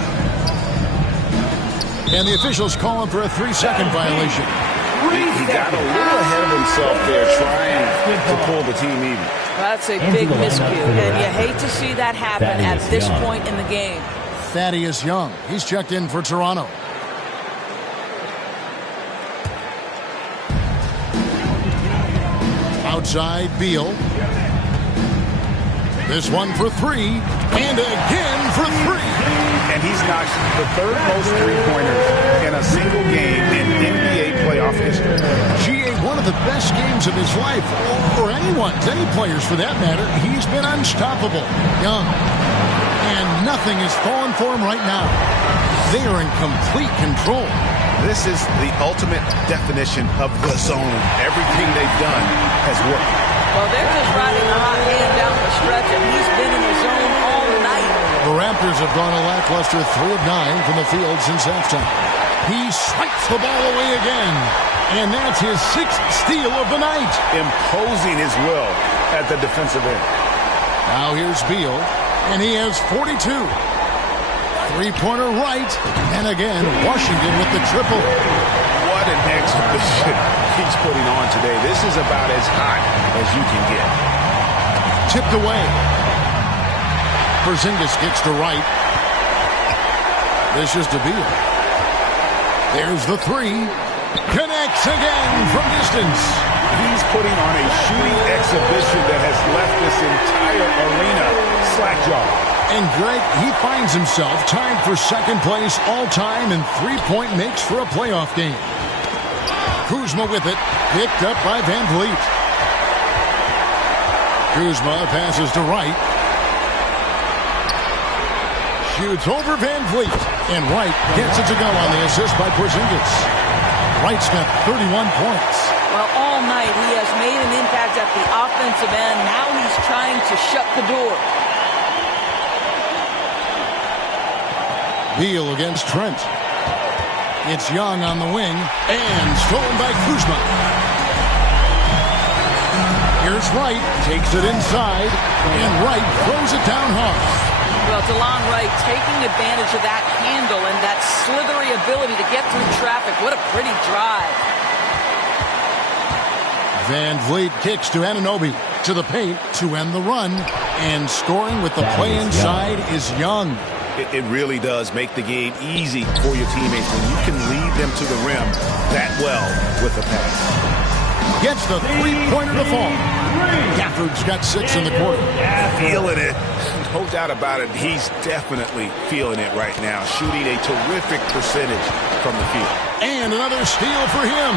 And the officials call him for a 3-second violation. He got a little ahead of himself there trying to pull the team even. That's a big miscue, and you hate to see that happen at this point in the game. Thaddeus Young, he's checked in for Toronto. Outside, Beal. This one for 3, and again for 3. And he's knocked the third most three-pointers in a single game in NBA playoff history. GA, one of the best games of his life, or anyone's, any players for that matter. He's been unstoppable. Young. And nothing is falling for him right now. They are in complete control. This is the ultimate definition of the zone. Everything they've done has worked. Well, they're just riding the hot hand down the stretch, and he's been in the zone all night. The Raptors have gone a lackluster 3 of 9 from the field since halftime. He swipes the ball away again, and that's his 6th steal of the night. Imposing his will at the defensive end. Now here's Beal, and he has 42. Three-pointer right, and again, Washington with the triple. What an exhibition he's putting on today. This is about as hot as you can get. Tipped away. Porzingis kicks to right. This is to Beal. There's the 3. Connects again from distance. He's putting on a shooting exhibition that has left this entire arena slack-jawed. And Greg, he finds himself tied for second place all-time in three-point makes for a playoff game. Kuzma with it, picked up by Van Vliet. Kuzma passes to Wright. Shoots over Van Vliet, and Wright gets it to go on the assist by Porzingis. Wright's got 31 points. Well, all night he has made an impact at the offensive end. Now he's trying to shut the door. Beal against Trent. It's Young on the wing, and stolen by Kuzma. Here's Wright, takes it inside, and Wright throws it down hard. Well, DeLon Wright taking advantage of that handle and that slithery ability to get through traffic. What a pretty drive. Van Vliet kicks to Anunoby, to the paint to end the run, and scoring with the play inside is Young. It really does make the game easy for your teammates when you can lead them to the rim that well with a pass. Gets the three-pointer to fall. Gafford's got 6 in the quarter. Feeling it. No doubt about it. He's definitely feeling it right now. Shooting a terrific percentage from the field. And another steal for him.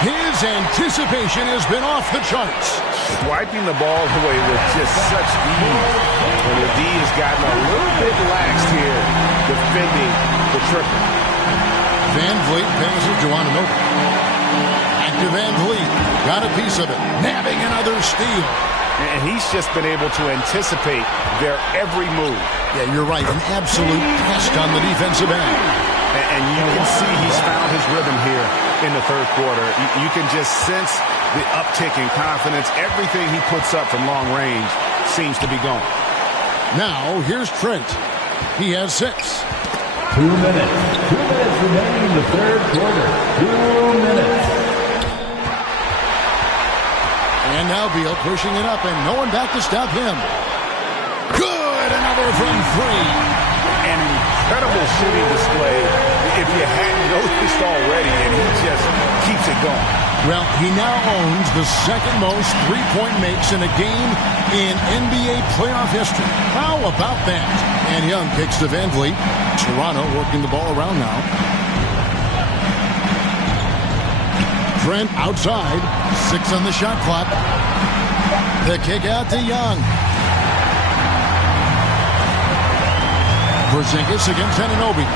His anticipation has been off the charts. Swiping the ball away with just such ease. And the D has gotten a little bit laxed here defending the triple. Van Vliet passes to Anunoby. Back to Van Vliet. Got a piece of it. Nabbing another steal. And he's just been able to anticipate their every move. Yeah, you're right. An absolute pest on the defensive end. And you can see he's found his rhythm here in the third quarter. You can just sense the uptick in confidence. Everything he puts up from long range seems to be gone. Now, here's Trent. He has 6. 2 minutes. 2 minutes remaining in the third quarter. 2 minutes. And now Beal pushing it up, and no one back to stop him. Good! Another from 3. An incredible shooting display if you hadn't noticed already, and he just keeps it going. Well, he now owns the second most three-point makes in a game in NBA playoff history. How about that? And Young kicks to Van Vliet. Toronto working the ball around now. Trent outside. 6 on the shot clock. The kick out to Young. Porzingis against Anunoby.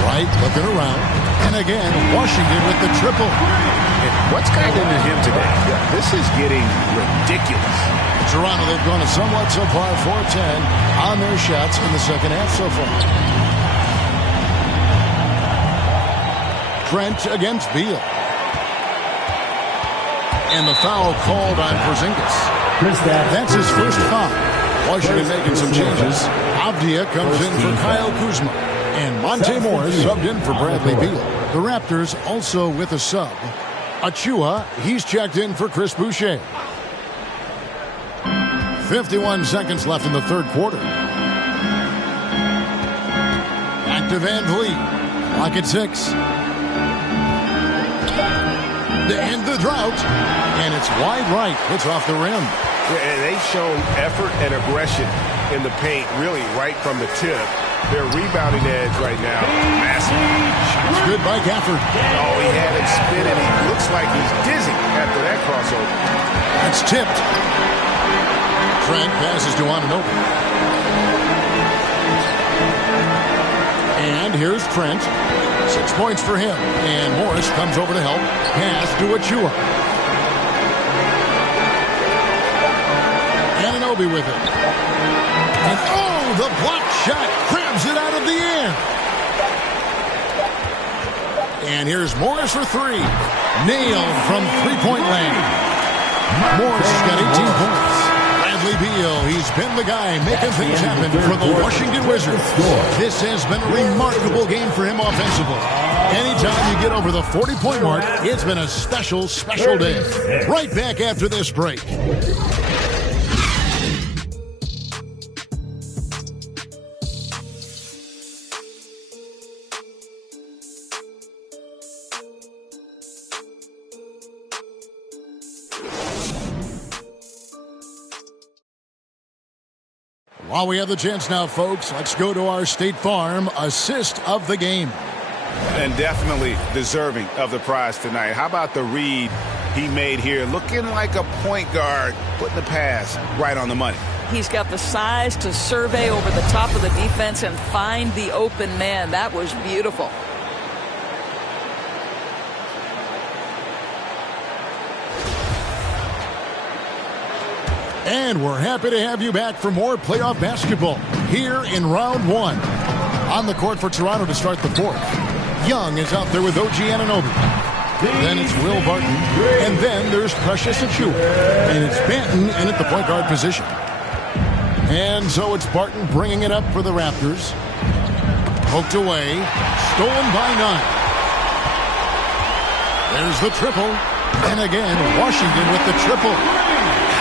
Wright looking around. And again, Washington with the triple. What's gotten into him today? This is getting ridiculous. Toronto, they've gone somewhat so far, 4-10 on their shots in the second half so far. Trent against Beal. And the foul called on Porzingis. That's his first foul. Washington making some changes. Avdia comes in for Kyle Kuzma. And Monte Morris subbed in for Bradley Beal. The Raptors also with a sub. Achua, he's checked in for Chris Boucher. 51 seconds left in the third quarter. Back to Van Vliet. Clock at 6. To end the drought. And it's wide right. It's off the rim. Yeah, and they've shown effort and aggression in the paint, really right from the tip. Their rebounding edge right now, massive. Shots good by Gafford. Oh, he had him spinning. He looks like he's dizzy after that crossover. That's tipped. Trent passes to Anunoby. And here's Trent. 6 points for him. And Morris comes over to help. Pass to Achua. Anunoby with it. And oh, the block shot grabs it out of the air. And here's Morris for 3. Nailed from three-point land. Morris has got 18 points. Bradley Beal, he's been the guy making things happen for the Washington Wizards. This has been a remarkable game for him offensively. Anytime you get over the 40-point mark, it's been a special, special day. Right back after this break. While we have the chance now, folks, let's go to our State Farm assist of the game. And definitely deserving of the prize tonight. How about the read he made here? Looking like a point guard, putting the pass right on the money. He's got the size to survey over the top of the defense and find the open man. That was beautiful. And we're happy to have you back for more playoff basketball here in round 1. On the court for Toronto to start the fourth. Young is out there with OG Anunoby. Then it's Will Barton. And then there's Precious Achua. And it's Banton in at the point guard position. And so it's Barton bringing it up for the Raptors. Poked away. Stolen by 9. There's the triple. And again, Washington with the triple.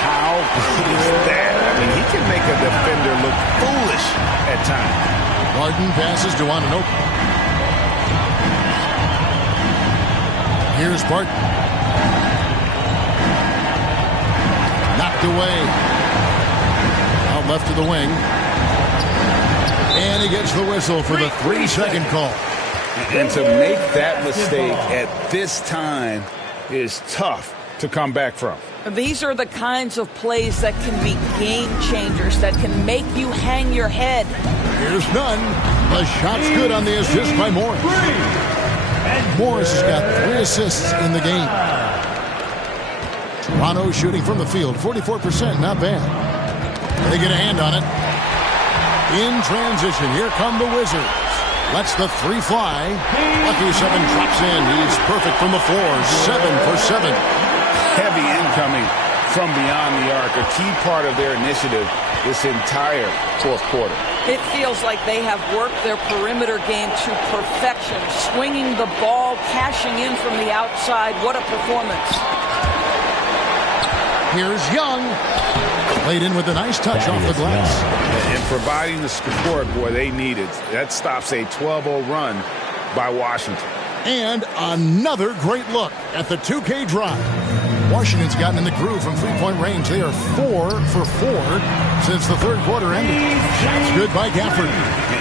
How good is that? I mean, he can make a defender look foolish at times. Barton passes to Anunoby. Here's Barton. Knocked away. Out left to the wing. And he gets the whistle for the 3-second call. And to make that mistake at this time is tough to come back from. These are the kinds of plays that can be game changers, that can make you hang your head. Here's Nunn. The shot's good on the assist by Morris. Morris has got 3 assists in the game. Toronto shooting from the field, 44%, not bad. They get a hand on it. In transition, here come the Wizards. Lets the 3 fly. Lucky 7 drops in. He's perfect from the floor, 7 for 7. Heavy incoming from beyond the arc, a key part of their initiative this entire fourth quarter. It feels like they have worked their perimeter game to perfection, swinging the ball, cashing in from the outside. What a performance. Here's Young. Laid in with a nice touch off the glass. And providing the support, boy, they needed. That stops a 12-0 run by Washington. And another great look at the 2K drive. Washington's gotten in the groove from three-point range. They are 4 for 4 since the third quarter ended. Shots good by Gafford.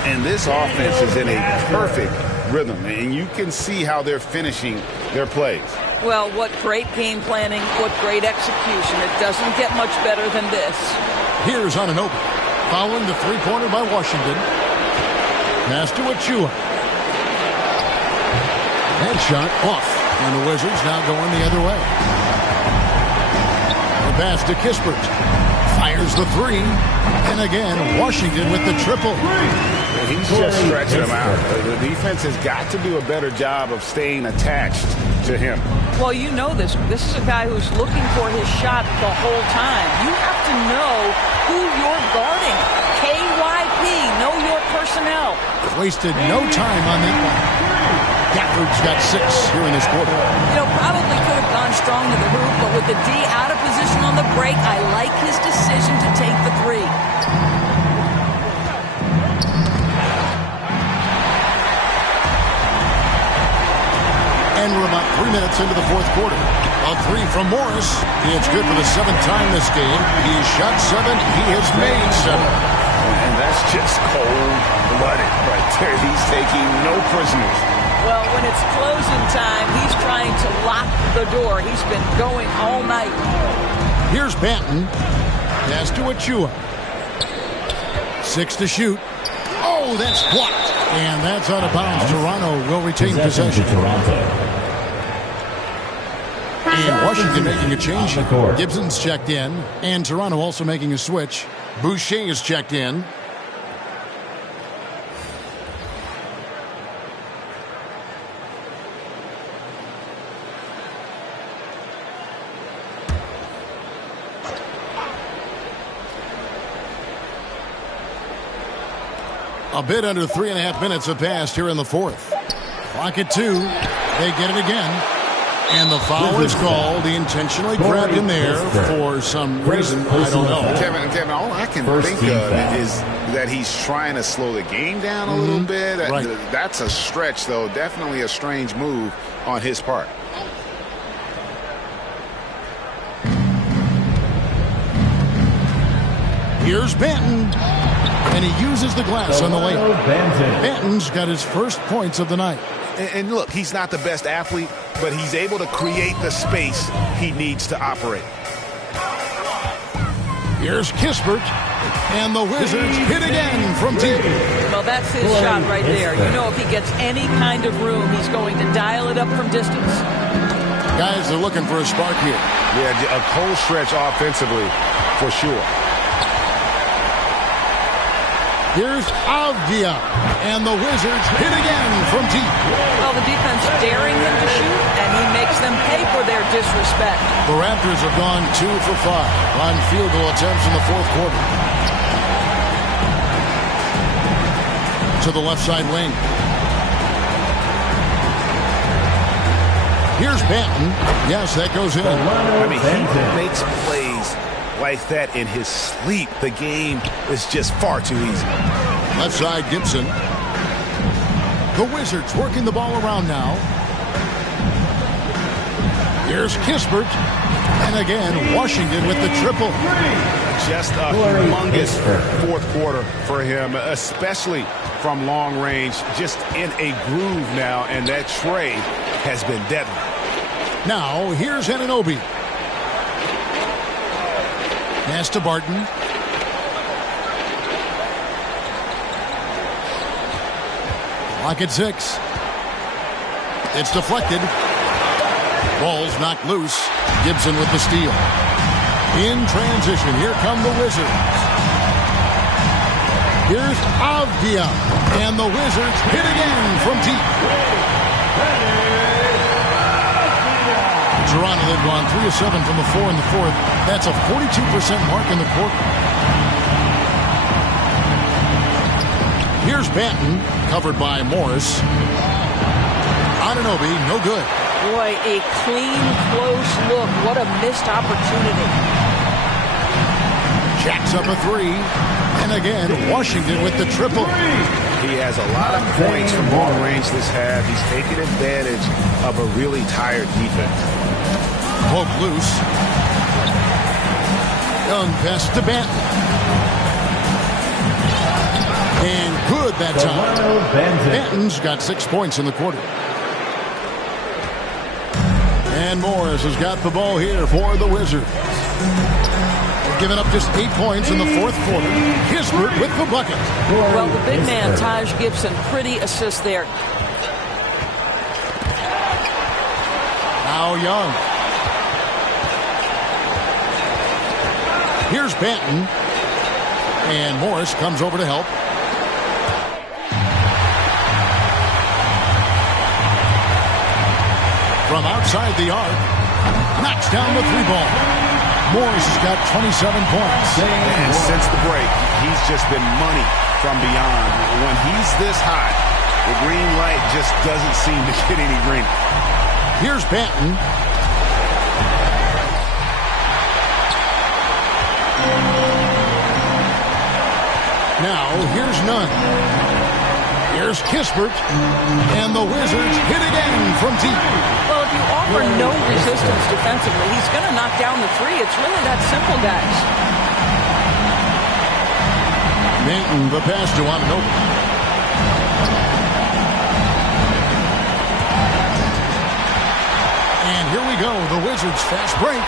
And this offense is in a perfect rhythm, and you can see how they're finishing their plays. Well, what great game planning, what great execution. It doesn't get much better than this. Here's Anunoby, following the three-pointer by Washington. Pass to Achua. That shot off, and the Wizards now going the other way. The pass to Kispert. Fires the 3. And again, Washington with the triple. He's just stretching them out. The defense has got to do a better job of staying attached to him. Well, you know this. This is a guy who's looking for his shot the whole time. You have to know who you're guarding. KYP, know your personnel. Wasted no time on that one. Gafford's got 6 here in this quarter. Probably could have gone strong to the hoop, but with the D out of position on the break, I like his decision to take the 3. And we're about 3 minutes into the fourth quarter. A 3 from Morris. It's good for the 7th time this game. He's shot 7. He has made 7. And that's just cold-blooded right there. He's taking no prisoners. Well, when it's closing time, he's trying to lock the door. He's been going all night. Here's Banton. Pass to Achua. 6 to shoot. Oh, that's blocked. And that's out of bounds. Toronto will retain possession. And Washington making a change. Gibson's checked in. And Toronto also making a switch. Boucher is checked in. A bit under 3.5 minutes have passed here in the fourth. Clock at 2. They get it again. And the foul is called. He intentionally grabbed him there for some reason. I don't know. Kevin, all I can think of is that he's trying to slow the game down a little bit. Right. That's a stretch, though. Definitely a strange move on his part. Here's Banton. And he uses the glass on the layup. Banton's got his first points of the night. And look, he's not the best athlete, but he's able to create the space he needs to operate. Here's Kispert. And the Wizards hit again from deep. Well, that's his shot right there. You know, if he gets any kind of room, he's going to dial it up from distance. Guys, they're looking for a spark here. Yeah, a cold stretch offensively for sure. Here's Avdia, and the Wizards hit again from deep. Well, the defense daring him to shoot, and he makes them pay for their disrespect. The Raptors have gone 2 for 5 on field goal attempts in the fourth quarter. To the left side wing. Here's Banton. Yes, that goes in. I mean, he makes plays like that in his sleep. The game is just far too easy. Left side, Gibson. The Wizards working the ball around now. Here's Kispert. And again, Washington with the triple. Just a humongous fourth quarter for him, especially from long range. Just in a groove now, and that trade has been deadly. Now, here's Anunoby. Pass to Barton. Clock at 6. It's deflected. Ball's knocked loose. Gibson with the steal. In transition, here come the Wizards. Here's Avdia. And the Wizards hit again from deep. Toronto, they've gone 3 of 7 from the 4 in the fourth. That's a 42% mark in the quarter. Here's Banton, covered by Morris. Anunoby, no good. Boy, a clean, close look. What a missed opportunity. Jacks up a 3. And again, Washington with the triple. He has a lot of points from long range this half. He's taking advantage of a really tired defense. Poke loose. Young pass to Banton. And good that time. Banton's got 6 points in the quarter. And Morris has got the ball here for the Wizards. They've given up just 8 points in the fourth quarter. Kispert with the bucket. Well, the big man, Taj Gibson, pretty assist there. Now Young. Here's Banton. And Morris comes over to help. from outside the arc. Knocks down the three ball. Morris has got 27 points. And since the break, he's just been money from beyond. When he's this hot, the green light just doesn't seem to get any greener. Here's Banton. Now, here's Nunn. Here's Kispert. And the Wizards hit again from deep. Well, if you offer no resistance defensively, he's going to knock down the three. It's really that simple, guys. Banton, the pass to Anunoby. And here we go, the Wizards fast break.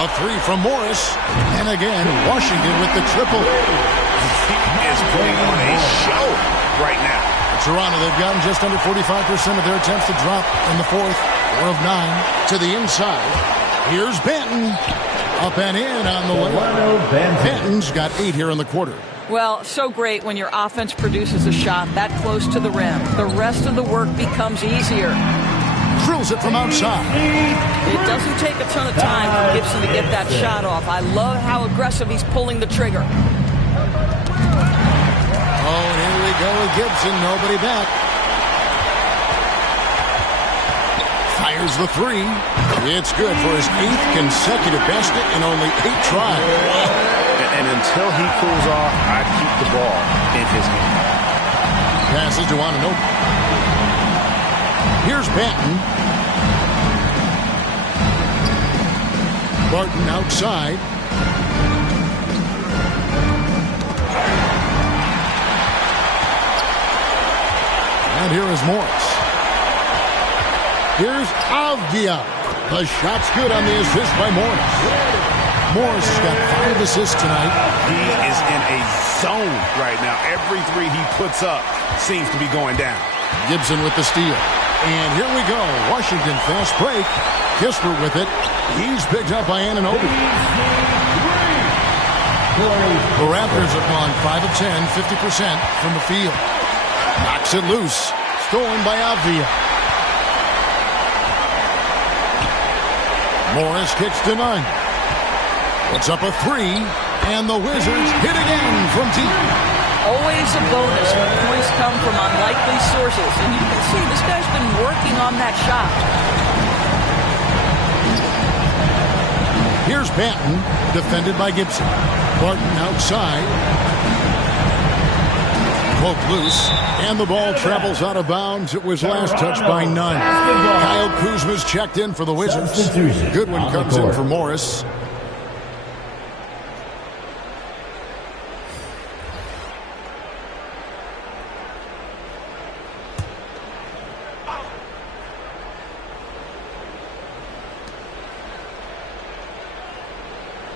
A three from Morris. And again, Washington with the triple. He is putting on a show right now. Toronto, they've gotten just under 45% of their attempts to drop in the fourth. 4 of 9 to the inside. Here's Banton. Up and in on the way. Banton's got 8 here in the quarter. Well, so great when your offense produces a shot that close to the rim. The rest of the work becomes easier. Drills it from outside. It doesn't take a ton of time for Gibson to get that shot off. I love how aggressive he's pulling the trigger. Oh, and here we go with Gibson. Nobody back. Fires the three. It's good for his 8th consecutive basket in only 8 tries. And until he cools off, I'd keep the ball in his hand. Passes to Anunoby. Here's Banton. Barton outside. And here is Morris. Here's Avdia. The shot's good on the assist by Morris. Morris has got 5 assists tonight. He is in a zone right now. Every three he puts up seems to be going down. Gibson with the steal. And here we go. Washington fast break. Kispert with it. He's picked up by Anunoby. The Raptors have gone 5 of 10, 50% from the field. Knocks it loose. Stolen by Avdia. Morris kicks to Nunn. Puts up a three. And the Wizards hit again from deep. Always a bonus when points come from unlikely sources. And you can see this guy's been working on that shot. Here's Banton, defended by Gibson. Barton outside. Poked loose. And the ball travels out of bounds. It was last touched by Nunn. Kyle Kuzma's checked in for the Wizards. Goodwin comes in for Morris.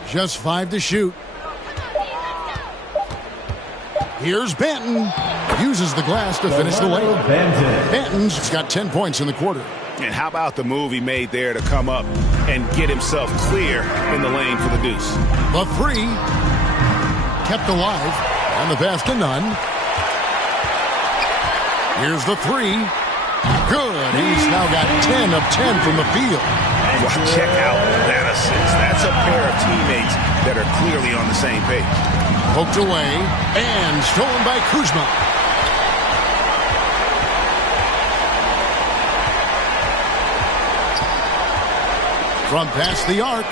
Just 5 to shoot. Here's Banton. Uses the glass to finish the layup. Banton's got 10 points in the quarter. And how about the move he made there to come up and get himself clear in the lane for the deuce? The three. Kept alive. And the pass to Nunn. Here's the three. Good. He's now got 10 of 10 from the field. Well, check out that assist. That's a pair of teammates that are clearly on the same page. Poked away and stolen by Kuzma. From past the arc,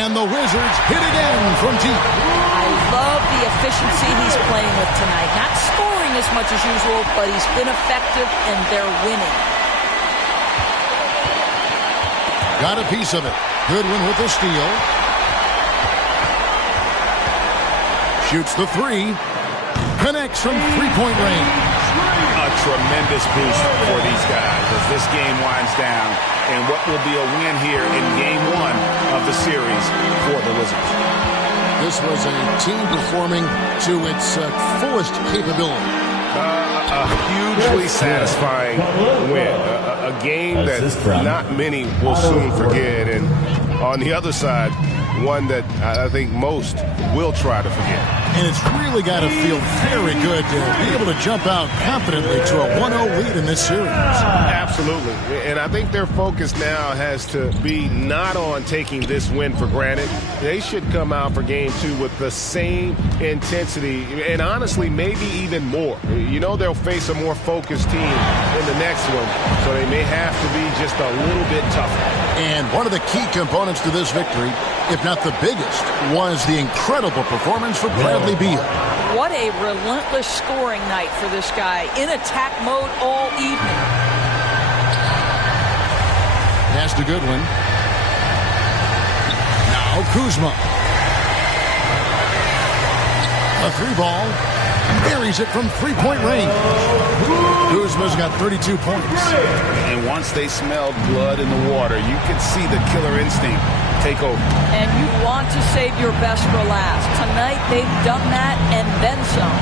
and the Wizards hit again from deep. I love the efficiency he's playing with tonight. Not scoring as much as usual, but he's been effective and they're winning. Got a piece of it. Goodwin with the steal. Shoots the three. Connects from three-point range. A tremendous boost for these guys as this game winds down and what will be a win here in game 1 of the series for the Wizards. This was a team performing to its fullest capability. A hugely satisfying win. A game that not many will soon forget. And on the other side, one that I think most will try to forget. And it's really got to feel very good to be able to jump out confidently to a 1-0 lead in this series. Absolutely. And I think their focus now has to be not on taking this win for granted. They should come out for game 2 with the same intensity and honestly maybe even more. You know they'll face a more focused team in the next one, so they may have to be just a little bit tougher. And one of the key components to this victory, if not the biggest, was the incredible performance for Bradley Beal. What a relentless scoring night for this guy. In attack mode all evening. Pass to Goodwin. Now Kuzma. A 3-ball. Buries it from 3-point range. Kuzma's got 32 points. And once they smelled blood in the water, you could see the killer instinct take over. And you want to save your best for last. Tonight, they've done that and then some.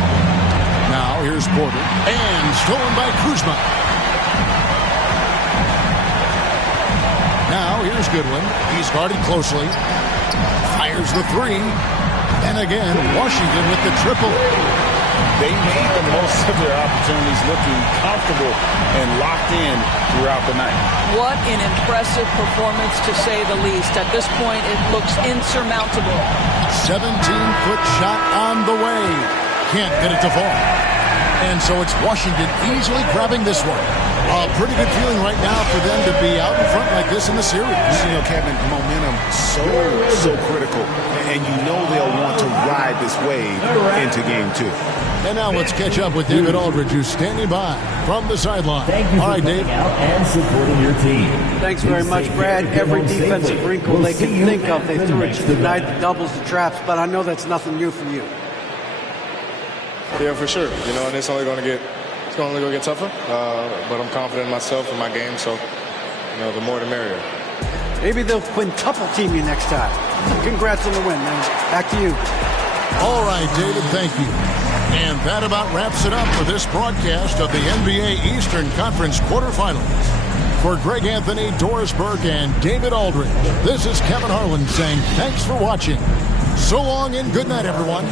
Now, here's Porter. And stolen by Kuzma. Now, here's Goodwin. He's guarded closely. Fires the 3. And again, Washington with the triple. They made the most of their opportunities, looking comfortable and locked in throughout the night. What an impressive performance, to say the least. At this point, it looks insurmountable. 17-foot shot on the way. Can't get it to fall. And so it's Washington easily grabbing this one. A pretty good feeling right now for them to be out in front like this in the series. You know, Kevin, momentum so critical. And you know they'll want to ride this wave into game 2. And now let's catch up with David Aldridge, who's standing by from the sideline. Thank you for coming out and supporting your team. Thanks very much, Brad. Every defensive wrinkle they can think of, they threw at you tonight, the doubles, the traps, but I know that's nothing new for you. Yeah, for sure. You know, and it's only going to get tougher. But I'm confident in myself and my game, so you know, the more the merrier. Maybe they'll quintuple team you next time. Congrats on the win, man. Back to you. All right, David, thank you. And that about wraps it up for this broadcast of the NBA Eastern Conference quarterfinals. For Greg Anthony, Doris Burke, and David Aldridge, this is Kevin Harlan saying thanks for watching. So long and good night, everyone.